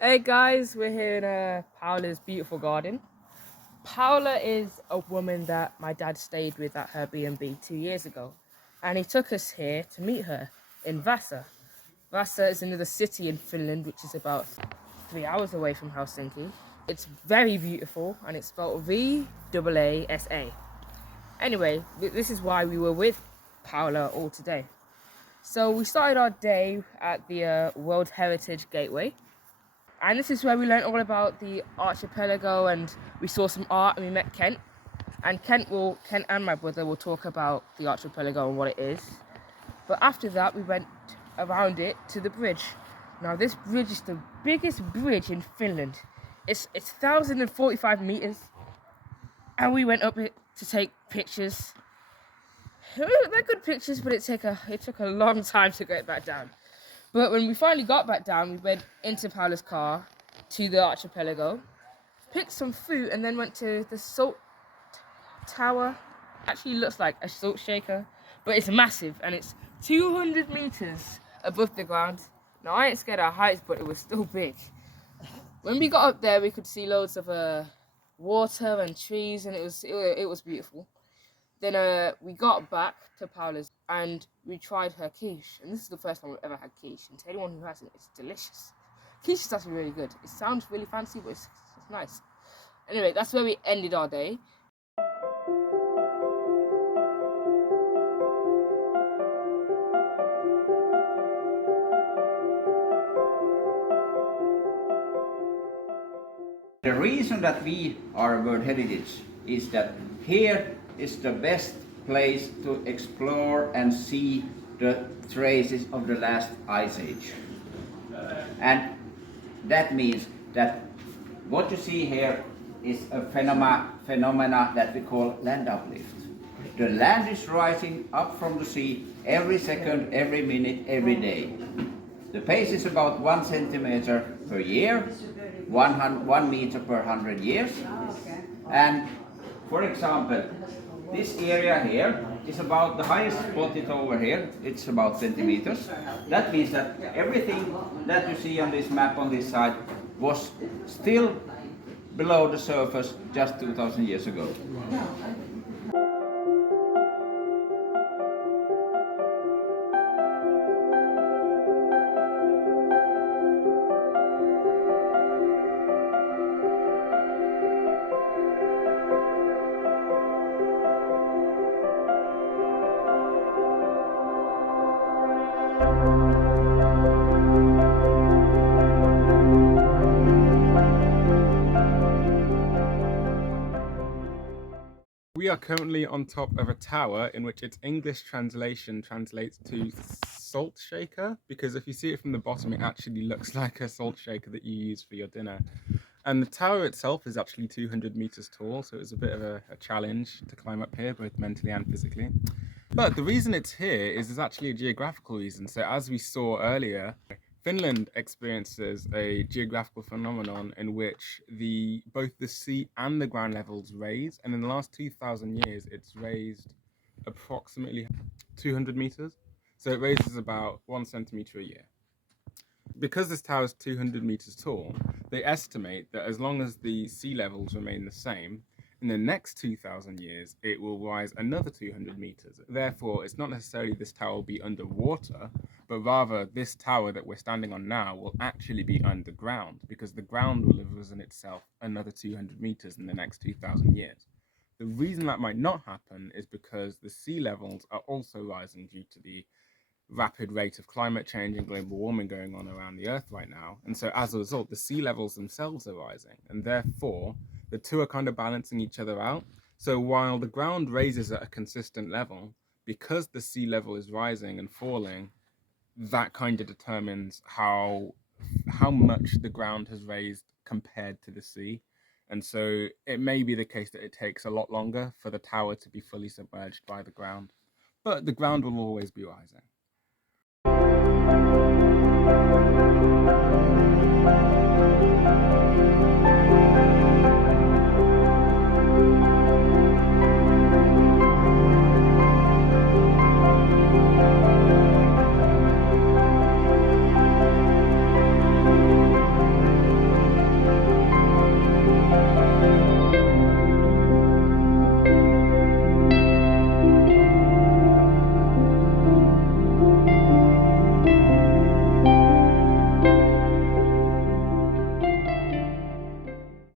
Hey guys, we're here in Paola's beautiful garden. Paola is a woman that my dad stayed with at her B&B 2 years ago, and he took us here to meet her in Vaasa. Vaasa is another city in Finland, which is about 3 hours away from Helsinki. It's very beautiful, and it's spelled Vaasa. Anyway, this is why we were with Paola all today. So we started our day at the World Heritage Gateway. And this is where we learned all about the archipelago, and we saw some art, and we met Kent. And Kent and my brother will talk about the archipelago and what it is. But after that, we went around it to the bridge. Now this bridge is the biggest bridge in Finland. It's 1,045 meters. And we went up it to take pictures. They're good pictures, but it took a long time to get back down. But when we finally got back down, we went into Paola's car to the archipelago, picked some fruit, and then went to the salt tower. Actually looks like a salt shaker, but it's massive, and it's 200 meters above the ground. Now, I ain't scared of heights, but it was still big. When we got up there, we could see loads of water and trees, and it was beautiful. Then we got back to Paola's and we tried her quiche. And this is the first time I've ever had quiche. And to anyone who hasn't, it's delicious. Quiche is actually really good. It sounds really fancy, but it's nice. Anyway, that's where we ended our day. The reason that we are World Heritage is that here is the best place to explore and see the traces of the last ice age. And that means that what you see here is a phenomena that we call land uplift. The land is rising up from the sea every second, every minute, every day. The pace is about 1 centimeter per year, 1 meter per 100 years. And for example, this area here is about the highest spot is over here. It's about 20 meters. That means that everything that you see on this map on this side was still below the surface just 2,000 years ago. We are currently on top of a tower in which its English translation translates to salt shaker, because if you see it from the bottom, it actually looks like a salt shaker that you use for your dinner. And the tower itself is actually 200 meters tall, so it's a bit of a challenge to climb up here, both mentally and physically. But the reason it's here is there's actually a geographical reason. So as we saw earlier, Finland experiences a geographical phenomenon in which both the sea and the ground levels raise, and in the last 2,000 years it's raised approximately 200 meters. So it raises about 1 centimeter a year. Because this tower is 200 meters tall, they estimate that as long as the sea levels remain the same, in the next 2,000 years, it will rise another 200 meters. Therefore, it's not necessarily this tower will be underwater, but rather this tower that we're standing on now will actually be underground, because the ground will have risen itself another 200 meters in the next 2,000 years. The reason that might not happen is because the sea levels are also rising due to the rapid rate of climate change and global warming going on around the Earth right now. And so as a result, the sea levels themselves are rising, and therefore the two are kind of balancing each other out. So while the ground raises at a consistent level, because the sea level is rising and falling, that kind of determines how much the ground has raised compared to the sea. And so it may be the case that it takes a lot longer for the tower to be fully submerged by the ground, but the ground will always be rising.